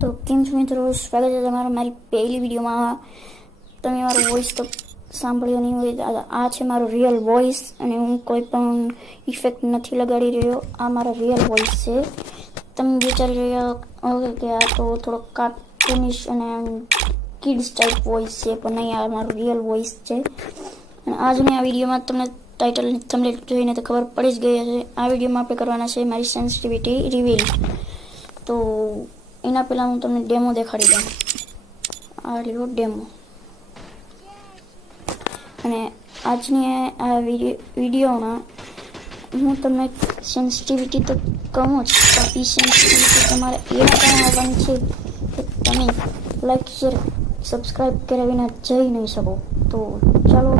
તો કેમ છો મિત્રો, સ્વાગત છે તમારું મારી પહેલી વિડીયોમાં. તમે મારો વોઇસ તો સાંભળ્યો નહીં હોય. આ છે મારો રિયલ વોઇસ અને હું કોઈ પણ ઇફેક્ટ નથી લગાડી રહ્યો. આ મારો રિયલ વોઇસ છે. તમે વિચારી રહ્યા હવે કે આ તો થોડો કાર્ટૂનિશ અને કિડ્સ ટાઈપ વોઇસ છે, પણ નહીં, આ મારો રિયલ વોઇસ છે. અને આજની આ વિડીયોમાં તમને ટાઇટલ તમને જોઈને તો ખબર પડી જ ગઈ હશે. આ વિડીયોમાં આપણે કરવાના છે મારી સેન્સિટિવિટી રિવીલ. તો એના પહેલાં હું તમને ડેમો દેખાડી દઉં. આ રહ્યો ડેમો. અને આજની આ વિડીયોમાં હું તમને સેન્સિટિવિટી તો કહું જ, પણ એ સેન્સિટિવિટી તમારે એવા કારણે આવવાની છે કે તમે લાઈક શેર સબસ્ક્રાઈબ કર્યા વિના જઈ નહીં શકો. તો ચાલો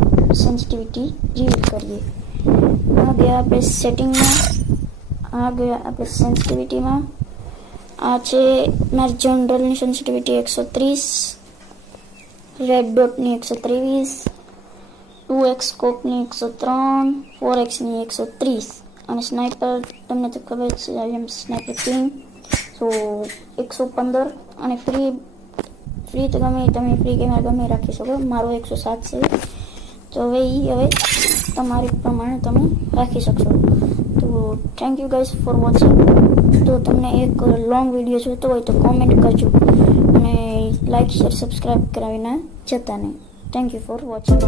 સેન્સિટિવિટી રિવીલ કરીએ. આ ગયા આપણે સેટિંગમાં, આ ગયા આપણે સેન્સિટિવિટીમાં. આ છે મારી જનરલની સેન્સિટિવિટી 130, રેડ ડોટની 123, 2x સ્કોપની 103, 4xની 130 અને સ્નાઇપર તમને તો ખબર છે, એમ સ્નાઇપર કિંગ તો 115. અને ફ્રી તો તમે ફ્રી કેમેરા ગમે રાખી શકો. મારો 107 છે. તો હવે તમારી પ્રમાણે તમે રાખી શકશો. તો thank you guys for watching. તો તમને એક લોંગ વિડીયો જોઈતો હોય તો કોમેન્ટ કરજો અને લાઈક શેર સબસ્ક્રાઈબ કરાવીને જતા નહીં. Thank you for watching.